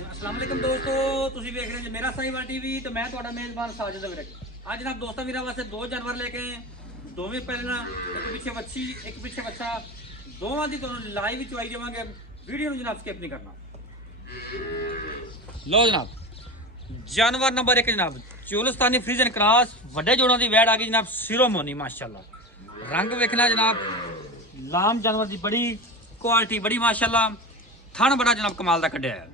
अस्सलाम वालेकुम दोस्तों, ਤੁਸੀਂ ਵੇਖ ਰਹੇ ਜੀ ਮੇਰਾ ਸਾਈਵਾਲ ਟੀਵੀ ਤੇ ਮੈਂ ਤੁਹਾਡਾ ਮੇਜ਼ਬਾਨ ਸਾਜਦ ਵੀਰ। ਅੱਜ ਜਨਾਬ ਦੋਸਤਾਂ ਵੀਰਾਂ ਵਾਸਤੇ ਦੋ ਜਾਨਵਰ ਲੈ ਕੇ ਆਏ ਹਾਂ। ਦੋਵੇਂ ਪਹਿਲਾਂ ਇੱਕ ਪਿੱਛੇ ਵੱਛੀ ਇੱਕ ਪਿੱਛੇ ਬੱਚਾ, ਦੋਵਾਂ ਦੀ ਤੁਹਾਨੂੰ ਲਾਈਵ ਚਵਾਈ ਦੇਵਾਂਗੇ। ਵੀਡੀਓ ਨੂੰ ਜਨਾਬ ਸਕਿਪ ਨਹੀਂ ਕਰਨਾ। ਲੋ ਜਨਾਬ, ਜਾਨਵਰ ਨੰਬਰ 1 ਜਨਾਬ ਚੋਲਸਤਾਨੀ ਫਰੀਜ਼ਨ ਕ੍ਰਾਸ, ਵੱਡੇ ਜੋੜਾਂ ਦੀ ਵੈੜ ਆ ਗਈ ਜਨਾਬ, ਸਿਰੋਮੋਨੀ माशाल्लाह। रंग वेखना जनाब, लाम जानवर की बड़ी क्वालिटी, बड़ी माशाल्लाह। थन बड़ा जनाब कमाल का कढ़िया है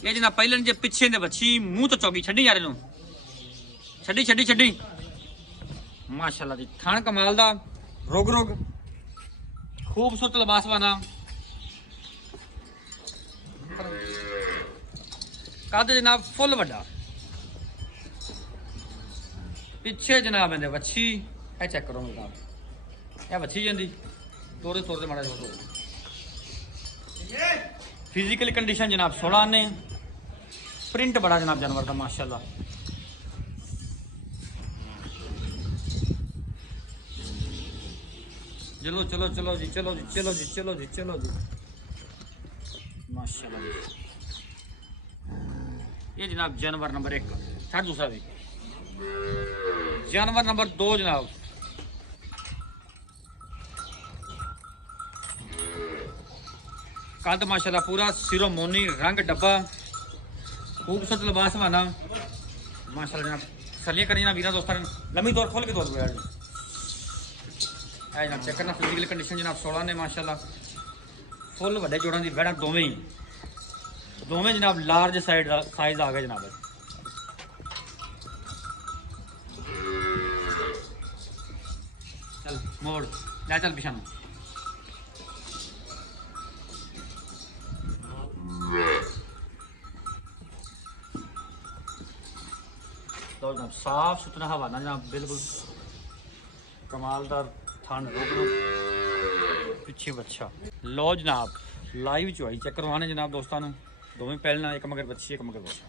ये जनाब। पहले जे पिछे ने बच्ची मुंह तो चौकी छड़ी यार, छड़ी छड़ी छड़ी माशाल्लाह जी। थन कमाल दा, रुग रुग खूबसूरत लिबास वाला, कद जनाब फुल वड्डा। पिछे जनाब इहदे बच्ची है, चेक करो जनाब, यह बच्ची जाती तोड़े तोड़ते माड़ा जो फिजिकल कंडीशन जनाब 16 ने। प्रिंट बड़ा जनाब जानवर का माशाल्लाह। चलो चलो चलो जी, चलो जी, चलो जी, चलो जी, चलो जी माशाल्लाह जी। ये जनाब जानवर नंबर 1। छड़ दूसरा भी जानवर नंबर 2 जनाब, कद माशाल्लाह पूरा सिरोमोनी, रंग डब्बा, खूबसूरत लिबास वाला माशाल्लाह जनाब। सलियां करी ना वीरा दोस्तों, लम्बी तौर खोल के तौर पर जनाब चेक करना। फिजिकल कंडीशन जनाब 16 ने माशाल्लाह। फुल वड्डे जोड़ां दी वैड़ा, दोवें जनाब लार्ज साइज आ गए जनाब। चल मोड़ ले, चल पिछा तो जनाब साफ सुथरा हवाना जनाब, बिल्कुल कमालदार थान, रोक पिछे बच्चा। लो जनाब लाइव चुआई चेक करवाने जनाब दोस्तों ने, दोवें पहलना, एक मगर बच्ची एक मगर बच्चा।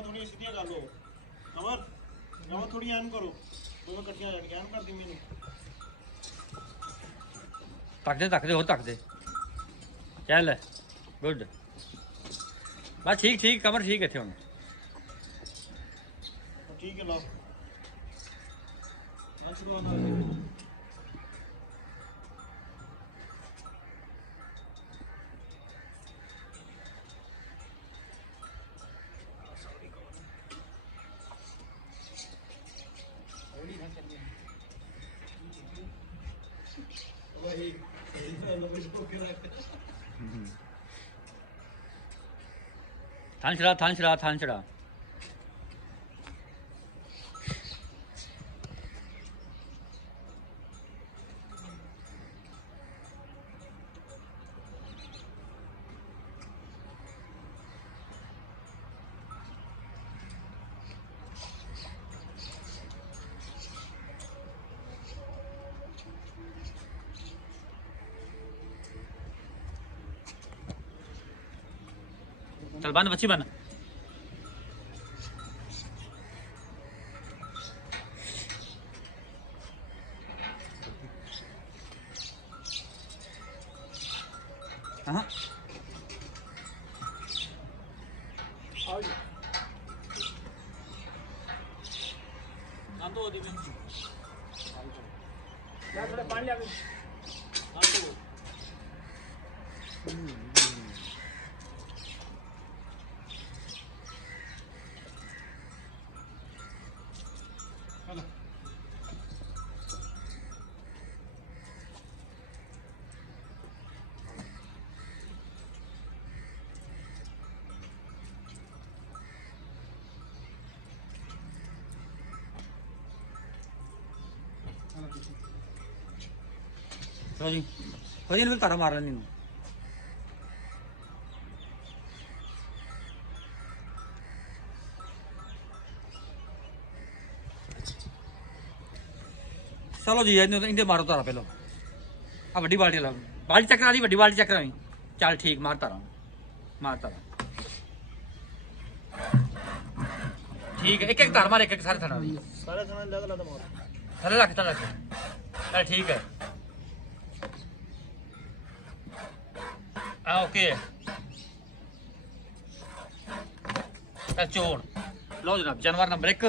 थोड़ी सीधियां कर लो कमर, गावा थोड़ी एन करो, दोनों कट्टियां लट एन कर दी मैनू। तक दे हो, तक दे, चल गुड बस, ठीक ठीक कमर ठीक है थे हम ठीक है। लो थान छड़ा, थान छड़ा, थान छड़ा। चल बन बच्ची बन। हाँ थोड़ा पानी लिया चलो जी, हो जी, तारा मार लेनी। चलो जी इनके मारो तारा पहलो, आ वड्डी बाल्टी ला, बाल्टी चक्कर आ जी, वड्डी बाल्टी चक्कर आई। चल ठीक, मार तारा, मार तारा ठीक है। एक एक तार मार, एक एक सारे थाना सारे थाना लगा मार, थले रख, थले रख। चल ठीक है हाँ ओके है चल चोण लो जनाब जानवर नंबर 1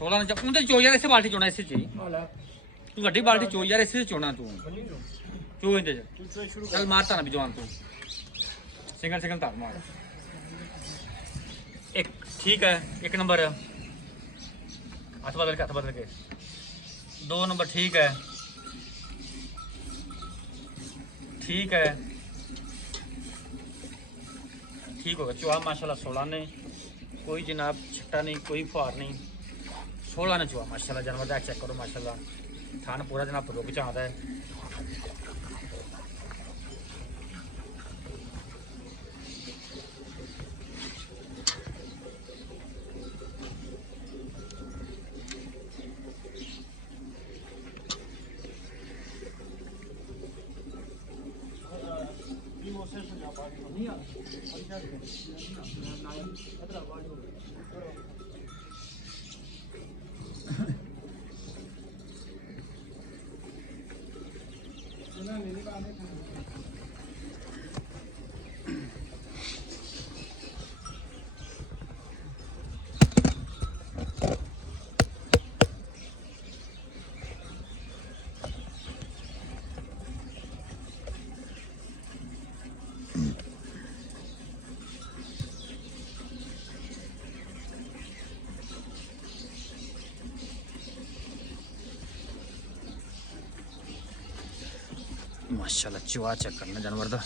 16 ने जब उनते चो यार इसे बाल्टी चोना इसे चाहिए तू गड्डी बाल्टी चो यार इसे चोना तू चो इंदे चल मारता ना भी जवान तू सिंगल सिंगल तार मार एक ठीक है 1 नंबर हाथ बदल के 2 नंबर ठीक है ठीक होगा चुहा माशाल्लाह 16 ने कोई जनाब छट्टा नहीं कोई फुहार नहीं 16 ने चुहा माशाल्लाह जानवर का चेक करो माशाल्लाह थान पूरा जनाब रुक चाहता है माशाल्लाह चुहा चेक करना जानवर का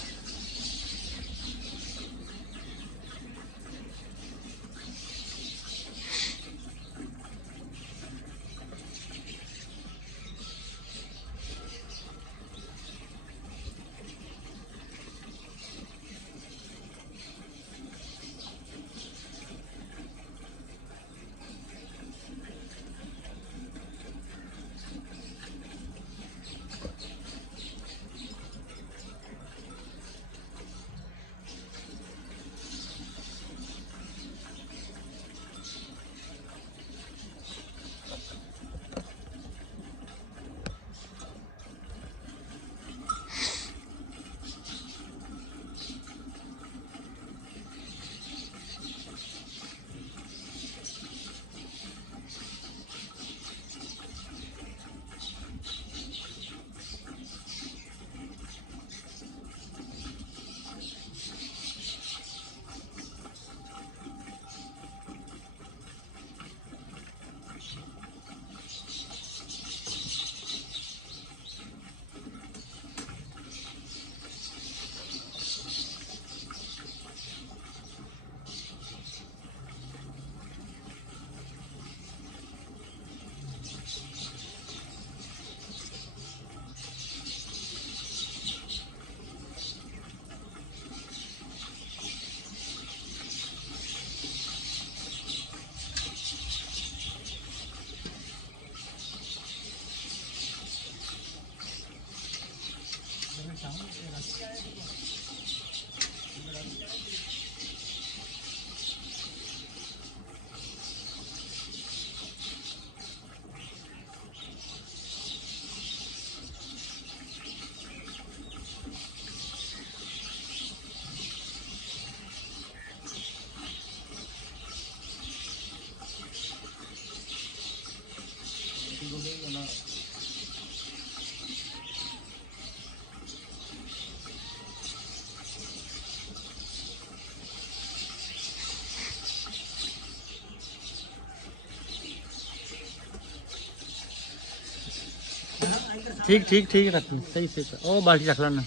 ठीक ठीक ठीक रख सही से ओ बाल्टी रख लेना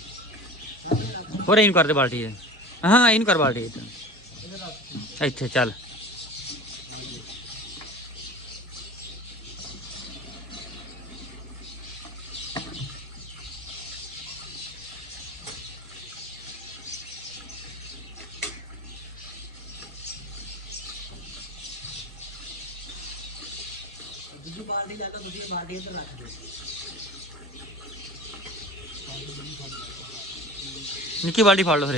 और इन कर दे बाल्टी हाँ इन कर बाल्टी इतने चल निक्की बाल्टी फाड़ लो फिर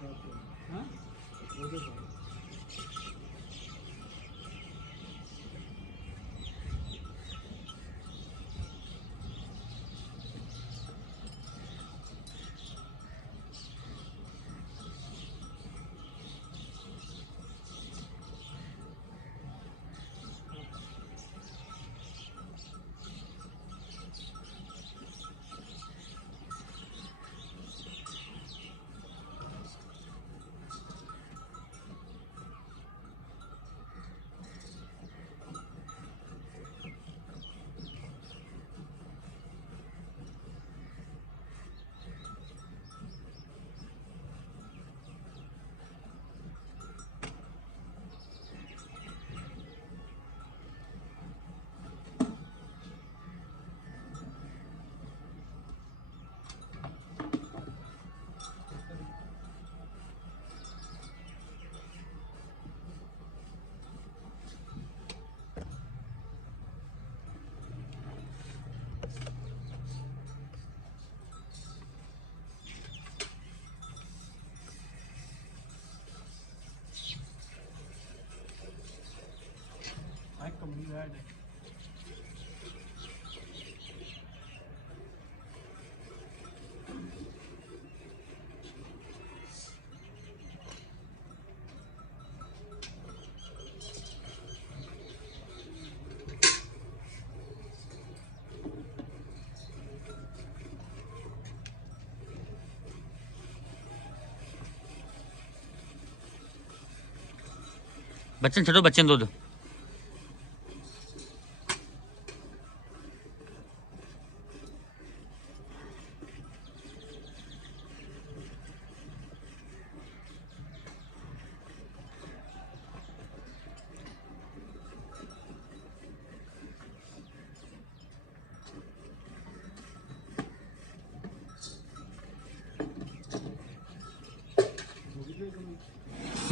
हाँ कमली है बच्चन छोड़ो बच्चन दूध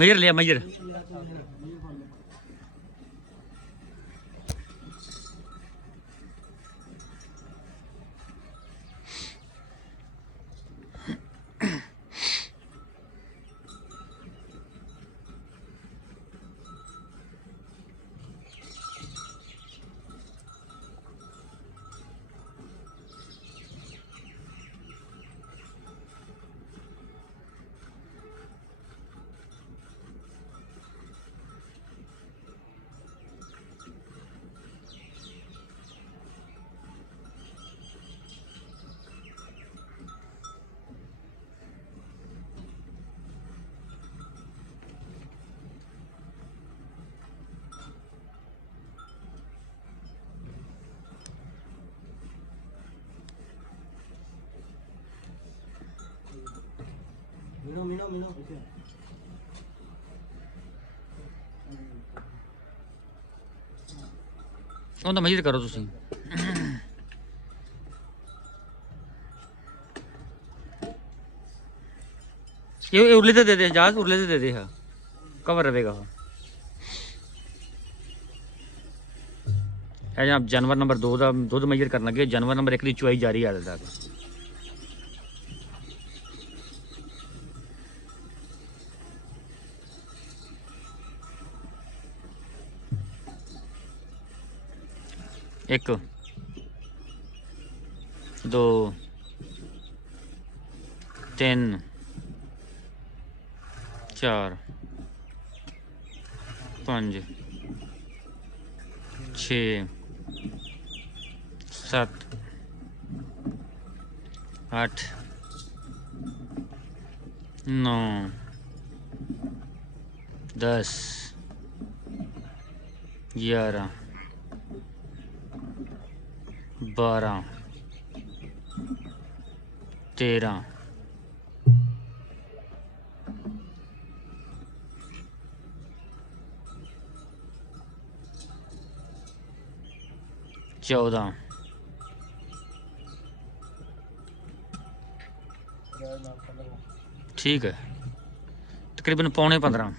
मजर लिया मजर मीनो मीनो मीनो ਉਹ ਤਾਂ ਮਜਰ ਕਰੋ ਤੁਸੀਂ ये उरले से दे दे जहाज उरले से दे दे हाँ कवर रहेगा है जनाब जानवर नंबर 2 का दुध मेजर करन लगे जानवर नंबर 1 की चुआई जारी है हाले तक एक 2 3 4 5 6 7 8 9 10 11 12 13 14 ठीक है तकरीबन पौने 15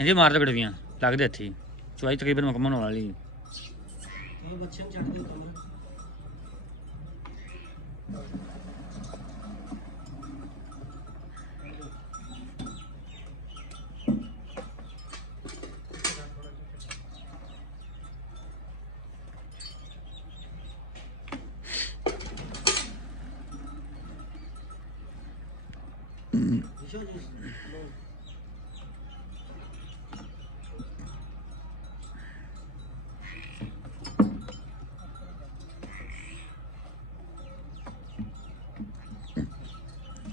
इंजे मार दे गड़वियां लगते इत्थे चुआई तकरीबन मुकम्मल होने वाली बच्चे चढ़ गए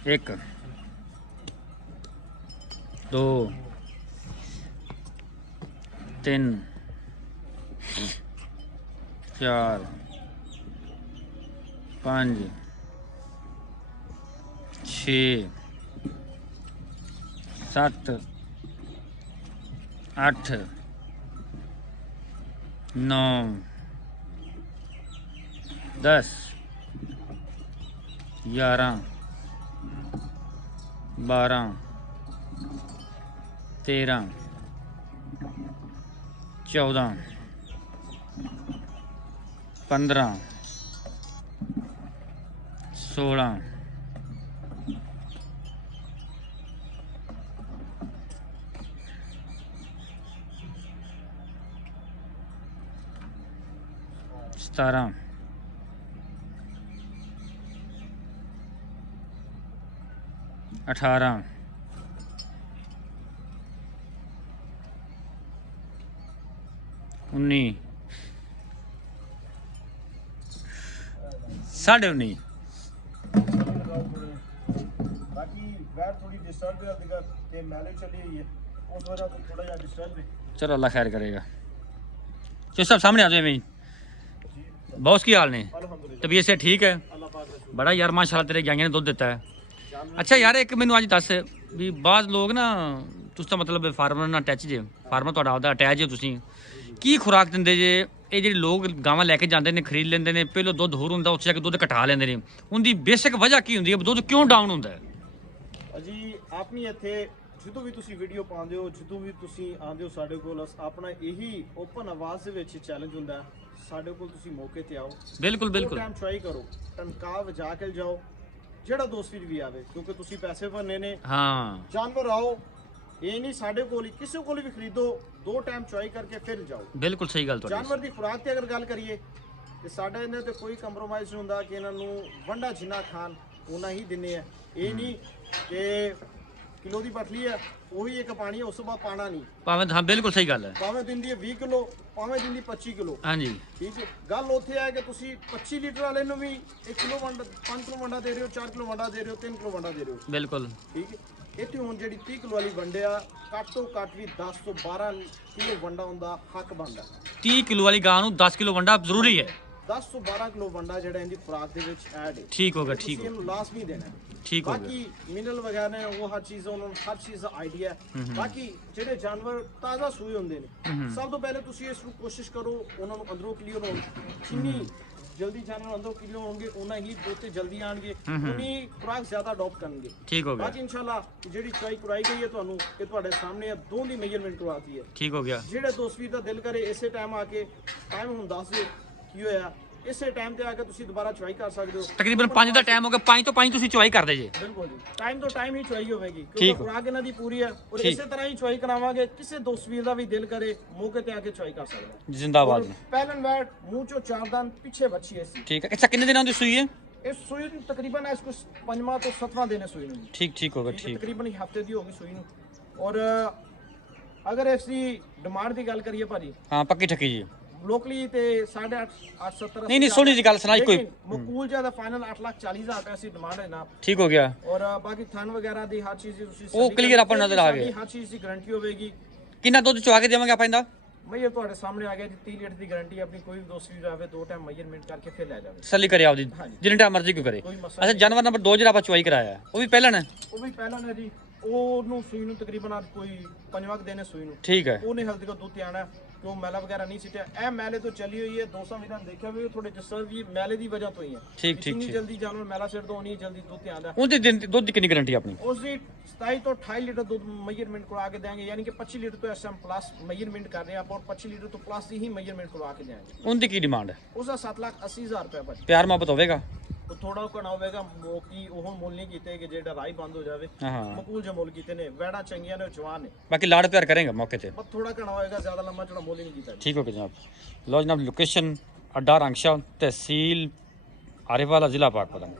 एक, दो, तीन, चार, पाँच, 6, 7, 8, 9, 10, 11, 12, 13, 14, 15, 16, 17, 18, 19, 19.5, ਬਾਕੀ ਵੈਟ ਥੋੜੀ ਡਿਸਟਰਬ ਹੈ ਦਿਗਾ ਤੇ ਮੈਲੇ ਚੱਲੀ ਹੋਈ ਹੈ ਉਸ ਵਜ੍ਹਾ ਤੋਂ ਥੋੜਾ ਜਿਹਾ ਡਿਸਟਰਬ ਹੈ। चलो अल्लाह खैर करेगा। चलो सब सामने आ जाओ मैं। बॉस की हाल ने ਅਲਹਮਦੁਲਿਲਾ तबीयत से ठीक है? ਅੱਲਾਹ ਪਾਕ ਦਾ ਸ਼ੁਕਰ। बड़ा यार माशाल्लाह तेरे गाइयां ने दुध दिता है। अच्छा यार एक मैनू अज दस भी बाज़ लोग ना तुस तो मतलब फार्मर ਨਾਲ ਅਟੈਚ ਜੇ फार्मर ਤੁਹਾਡਾ ਆਪਦਾ ਅਟੈਚ ਜੇ ਤੁਸੀਂ ਕੀ ਖੁਰਾਕ ਦਿੰਦੇ ਜੇ ਇਹ ਜਿਹੜੇ ਲੋਕ ਗਾਵਾਂ ਲੈ ਕੇ ਜਾਂਦੇ ਨੇ ਖਰੀਦ ਲੈਂਦੇ ਨੇ ਪਹਿਲੋਂ ਦੁੱਧ ਹੋਰ ਹੁੰਦਾ ਉੱਥੇ ਜਾ ਕੇ ਦੁੱਧ ਘਟਾ ਲੈਂਦੇ ਨੇ ਉਹਦੀ ਬੇਸਿਕ ਵਜ੍ਹਾ ਕੀ ਹੁੰਦੀ ਹੈ ਦੁੱਧ ਕਿਉਂ ਡਾਊਨ ਹੁੰਦਾ ਹੈ? ਅਜੀ ਆਪਣੀ ਇੱਥੇ ਜਦੋਂ ਵੀ ਤੁਸੀਂ ਵੀਡੀਓ ਪਾਉਂਦੇ ਹੋ ਜਦੋਂ ਵੀ ਤੁਸੀਂ ਆਉਂਦੇ ਹੋ ਸਾਡੇ ਕੋਲ ਆਪਣਾ ਇਹੀ ਓਪਨ ਆਵਾਜ਼ ਦੇ ਵਿੱਚ ਚੈਲੰਜ ਹੁੰਦਾ ਹੈ ਸਾਡੇ ਕੋਲ ਤੁਸੀਂ ਮੌਕੇ ਤੇ ਆਓ ਬਿਲਕੁਲ ਬਿਲकुल ਟਾਈਮ ਟਰਾਈ ਕਰੋ ਟਨਕਾ ਵਜਾ ਕੇ ਜਾਓ ਜਿਹੜਾ ਦੋਸਤ ਵੀ ਆਵੇ ਕਿਉਂਕਿ ਤੁਸੀਂ ਪੈਸੇ ਭਰਨੇ ਨੇ ਹਾਂ ਜਾਨਵਰ ਆਓ ਇਹ ਨਹੀਂ ਸਾਡੇ ਕੋਲ ਹੀ ਕਿਸੇ ਕੋਲ ਵੀ ਖਰੀਦੋ ਦੋ ਟਾਈਮ ਟਰਾਈ ਕਰਕੇ ਫਿਰ ਜਾਓ ਬਿਲਕੁਲ ਸਹੀ ਗੱਲ ਤੁਹਾਡੀ। ਜਾਨਵਰ ਦੀ ਖੁਰਾਕ ਤੇ ਅਗਰ ਗੱਲ ਕਰੀਏ ਤੇ ਸਾਡਾ ਇਹਨਾਂ ਤੇ ਕੋਈ ਕੰਪਰੋਮਾਈਜ਼ ਨਹੀਂ ਹੁੰਦਾ ਕਿ ਇਹਨਾਂ ਨੂੰ ਵੰਡਾ ਜਿੰਨਾ ਖਾਣ ਉਹਨਾਂ ਹੀ ਦਿੰਨੇ ਆ ਇਹ ਨਹੀਂ ਕਿ ਕਿਲੋ ਦੀ ਪਟਲੀ ਹੈ ਉਹੀ ਇੱਕ ਪਾਣੀ ਹੈ ਉਸ ਤੋਂ ਬਾਅਦ ਪਾਣਾ ਨਹੀਂ ਭਾਵੇਂ ਹਾਂ ਬਿਲਕੁਲ ਸਹੀ ਗੱਲ ਹੈ। ਭਾਵੇਂ ਦਿੰਦੀ ਹੈ 20 ਕਿਲੋ ਭਾਵੇਂ ਦਿੰਦੀ 25 ਕਿਲੋ ਹਾਂਜੀ ਠੀਕ ਹੈ ਗੱਲ ਉੱਥੇ ਹੈ ਕਿ ਤੁਸੀਂ 25 ਲੀਟਰ ਵਾਲੇ ਨੂੰ ਵੀ 1 ਕਿਲੋ ਵੰਡਾ 5 ਕਿਲੋ ਵੰਡਾ ਦੇ ਰਹੇ ਹੋ 4 ਕਿਲੋ ਵੰਡਾ ਦੇ ਰਹੇ ਹੋ 3 ਕਿਲੋ ਵੰਡਾ ਦੇ ਰਹੇ ਹੋ ਬਿਲਕੁਲ ਠੀਕ ਹੈ ਇੱਥੇ ਹੁਣ ਜਿਹੜੀ 30 ਕਿਲੋ ਵਾਲੀ ਵੰਡਿਆ ਘੱਟ ਤੋਂ ਘੱਟ ਵੀ 10 ਤੋਂ 12 ਕਿਲੋ ਵੰਡਾ ਹੁੰਦਾ ਹੱਕ ਬਣਦਾ 30 ਕਿਲੋ ਵਾਲੀ ਗਾਂ ਨੂੰ 10 ਕਿਲੋ ਵੰਡਾ ਜ਼ਰੂਰੀ ਹੈ। 10 ਤੋਂ 12 ਕਿਲੋ ਵੰਡਾ ਜਿਹੜਾ ਇਹਦੀ ਖੁਰਾਕ ਦੇ ਵਿੱਚ ਐਡ ਹੈ ਠੀਕ ਹੋ ਗਿਆ ਤੁਸੀਂ ਠੀਕ ਹੋ ਇਹਨੂੰ ਲਾਜ਼ਮੀ ਦੇਣਾ ਹੈ। ਠੀਕ ਹੋ ਗਿਆ ਬਾਕੀ ਮਿਨਰਲ ਵਗੈਰਾ ਨੇ ਉਹ ਹਰ ਚੀਜ਼ ਉਹਨਾਂ ਨੂੰ ਹਰ ਚੀਜ਼ ਦਾ ਆਈਡੀਆ ਬਾਕੀ ਜਿਹੜੇ ਜਾਨਵਰ ਤਾਜ਼ਾ ਸੂਏ ਹੁੰਦੇ ਨੇ ਸਭ ਤੋਂ ਪਹਿਲੇ ਤੁਸੀਂ ਇਸ ਨੂੰ ਕੋਸ਼ਿਸ਼ ਕਰੋ ਉਹਨਾਂ ਨੂੰ ਅੰਦਰੋਂ ਕਲੀਅਰ ਹੋਣ ਜਿੰਨੀ ਜਲਦੀ ਜਾਨਵਰ ਅੰਦਰੋਂ ਕਲੀਅਰ ਹੋਣਗੇ ਉਹਨਾਂ ਹੀ ਦੁੱਧ ਤੇ ਜਲਦੀ ਆਣਗੇ ਉਨੀ ਖੁਰਾਕ ਜ਼ਿਆਦਾ ਅਡਾਪਟ ਕਰਨਗੇ। ਠੀਕ ਹੋ ਗਿਆ ਬਾਕੀ ਇਨਸ਼ਾਅੱਲਾ ਜਿਹੜੀ ਚੁਆਈ ਕਰਾਈ ਗਈ ਹੈ ਤੁਹਾਨੂੰ ਇਹ ਤੁਹਾਡੇ ਸਾਹਮਣੇ ਹੈ ਦੋ ਦੀ ਮੇਜਰਮੈਂਟ ਕਰਵਾਤੀ ਹੈ ਠੀਕ ਹੋ ਗਿਆ ਜਿਹੜੇ ਦੋਸਤ ਦਾ ਦਿਲ ਕਰੇ ਇਸੇ ਟਾਈਮ ਆ ਕੇ ਟਾਈਮ ਹੁਣ ਦੱਸ ਦਿਓ ਕੀ ਹੋਇਆ ਇਸੇ ਟਾਈਮ ਤੇ ਆ ਕੇ ਤੁਸੀਂ ਦੁਬਾਰਾ ਚੁਆਈ ਕਰ ਸਕਦੇ ਹੋ। ਤਕਰੀਬਨ 5 ਦਾ ਟਾਈਮ ਹੋ ਗਿਆ 5 ਤੋਂ 5 ਤੁਸੀਂ ਚੁਆਈ ਕਰਦੇ ਜੇ ਬਿਲਕੁਲ ਜੀ ਟਾਈਮ ਤੋਂ ਟਾਈਮ ਹੀ ਚੁਆਈ ਹੋਵੇਗੀ ਠੀਕ ਕਿਉਂਕਿ ਹੋ। ਖੁਰਾਕ ਇਹਨਾਂ ਦੀ ਪੂਰੀ ਹੈ ਔਰ ਠੀਕ। ਇਸੇ ਤਰ੍ਹਾਂ ਹੀ ਚੁਆਈ ਕਰਾਵਾਂਗੇ ਕਿਸੇ ਦੋਸਤ ਵੀਰ ਦਾ ਵੀ ਦਿਲ ਕਰੇ ਮੌਕੇ ਤੇ ਆ ਕੇ ਚੁਆਈ ਕਰ ਸਕਦਾ ਹੈ। ਜਿੰਦਾਬਾਦ ਪਹਿਲਨ ਵੈਟ ਮੂੰਹ ਚੋਂ ਚਾਰ ਦੰਦ ਪਿੱਛੇ ਬੱਚੀ ਹੈ ਸੀ ਠੀਕ ਹੈ। ਅੱਛਾ ਕਿੰਨੇ ਦਿਨਾਂ ਦੀ ਸੂਈ ਹੈ? ਇਹ ਸੂਈ ਨੂੰ ਤਕਰੀਬਨ ਇਸ ਕੁ 5ਵਾਂ ਤੋਂ 7ਵਾਂ ਦਿਨ ਹੈ ਸੂਈ ਨੂੰ ਠੀਕ ਹੋ ਗਿਆ ਠੀਕ ਤਕਰੀਬਨ ਹਫਤੇ ਦੀ ਹੋ ਗਈ ਸੂਈ ਨੂੰ ਔਰ ਅਗਰ ਇਸ ਦੀ ਡਿਮਾਂਡ ਦੀ ਗੱਲ ਕਰੀਏ ਭਾਜੀ ਹਾਂ ਪੱਕੀ ਠੱਕੀ ਜੀ ਲੋਕਲੀ ਤੇ 8.5 870 ਨਹੀਂ ਸੋਹਣੀ ਜੀ ਗੱਲ ਸੁਣਾਈ ਕੋਈ ਮਕੂਲ ਜਿਆਦਾ ਫਾਈਨਲ 8,40,000 ਰੁਪਏ ਸੀ ਡਿਮਾਂਡ ਹੈ ਨਾ ਠੀਕ ਹੋ ਗਿਆ ਔਰ ਬਾਕੀ ਥਣ ਵਗੈਰਾ ਦੀ ਹਰ ਚੀਜ਼ ਦੀ ਤੁਸੀਂ ਉਹ clear ਆਪਾਂ ਨੂੰ ਨਜ਼ਰ ਆ ਗਏ। ਹਰ ਚੀਜ਼ ਦੀ ਗਾਰੰਟੀ ਹੋਵੇਗੀ ਕਿੰਨਾ ਦੁੱਧ ਚੁਆ ਕੇ ਦੇਵਾਂਗੇ ਆਪਾਂ ਇਹਦਾ? ਮੈਂ ਤੁਹਾਡੇ ਸਾਹਮਣੇ ਆ ਗਿਆ ਜੀ 30 ਲੀਟਰ ਦੀ ਗਾਰੰਟੀ ਆਪਣੀ ਕੋਈ ਵੀ ਦੋਸਤ ਵੀ ਆਵੇ ਦੋ ਟਾਈਮ ਮੇਜਰਮੈਂਟ ਕਰਕੇ ਫਿਰ ਲੈ ਜਾਵੇ ਤਸੱਲੀ ਕਰੇ ਆਪਦੀ ਜਿੰਨੇ ਟਾਈਮ ਮਰਜ਼ੀ ਕੋਈ ਕਰੇ। ਕੋਈ ਮਸਲਾ ਅੱਛਾ ਜਾਨਵਰ ਨੰਬਰ 2 ਜਿਹੜਾ ਆਪਾਂ ਚੁਆਈ ਕਰਾਇਆ ਉਹ ਵੀ ਪਹਿਲਾਂ ਨੇ ਉਹ ਵੀ ਪਹਿਲਾਂ ਨੇ ਜੀ ਉਹਨੂੰ ਸੂਈ ਨੂੰ ਤਕਰੀਬਨ ਅੱਜ ਕੋਈ 5ਵਾਂ ਦਿਨ ਹੈ ਸੂਈ ਨੂੰ ਠੀਕ ਹੈ ਉਹਨੇ ਹਲਦੀ ਕੋ ਦੁੱਧ ਤੇ ਆਣਾ ਕਿਉਂ ਮੈਲਾ ਵਗੈਰਾ ਨਹੀਂ ਸਿੱਟਿਆ ਇਹ ਮੈਲੇ ਤੋਂ ਚੱਲੀ ਹੋਈ ਹੈ 200 ਮੀਟਰ ਦੇਖਿਆ ਵੀ ਥੋੜੇ ਜਸਰ ਵੀ ਮੈਲੇ ਦੀ ਵਜ੍ਹਾ ਤੋਂ ਹੀ ਹੈ ਠੀਕ ਜਿੰਨੀ ਜਲਦੀ ਜਾਨਵਰ ਮੈਲਾ ਸਿੱਟ ਦੋ ਉਨੀ ਜਲਦੀ ਦੁੱਧ ਤੇ ਆਂਦਾ ਉਹਦੇ ਦਿਨ ਦੁੱਧ ਦੀ ਕਿੰਨੀ ਗਾਰੰਟੀ ਆਪਣੀ? ਉਸ ਦੀ 27 ਤੋਂ 28 ਲੀਟਰ ਦੁੱਧ ਮੇਜਰਮੈਂਟ ਕਰਵਾ ਕੇ ਦੇਾਂਗੇ ਯਾਨੀ ਕਿ 25 ਲੀਟਰ ਤੋਂ ਇਸ ਟਾਈਮ ਪਲੱਸ ਮੇਜਰਮੈਂਟ ਕਰ ਰਹੇ ਆਪਾਂ ਔਰ 25 ਲੀਟਰ ਤੋਂ ਪਲੱਸ ਦੀ ਹੀ ਮੇਜਰਮੈਂਟ ਕਰਵਾ ਕੇ ਦੇਾਂਗੇ ਉਹਦੀ ਕੀ ਡਿਮਾਂਡ ਹੈ? ਉਸ ਦਾ 7,80,000 ਰੁਪਏ ਭਾਜੀ ਪਿਆਰ ਮੁਹੱਬਤ ਹੋਵੇਗਾ? ਉਹ ਥੋੜਾ ਘਣਾ ਹੋਵੇਗਾ ਮੋਕੀ ਉਹ ਮੁੱਲ ਨਹੀਂ ਕੀਤੇ ਕਿ ਜਿਹੜਾ ਰਾਈ ਬੰਦ ਹੋ ਜਾਵੇ ਹਾਂ ਮਕੂਲ ਜੇ ਮੁੱਲ ਕੀਤੇ ਨੇ ਵੈੜਾ ਚੰਗੀਆਂ ਨੇ ਜਵਾਨ ਨੇ ਬਾਕੀ ਲਾੜ ਪਿਆਰ ਕਰੇਗਾ ਮੌਕੇ ਤੇ ਬਸ ਥੋੜਾ ਘਣਾ ਹੋਏਗਾ ਜ਼ਿਆਦਾ ਲੰਮਾ ਚੌੜਾ ਮੁੱਲ ਹੀ ਨਹੀਂ ਕੀਤਾ ठीक हो गया जनाब। लो जनाब लोकेशन अड्डा रंगशाह तहसील आरिफवाला ज़िला पाकपतन।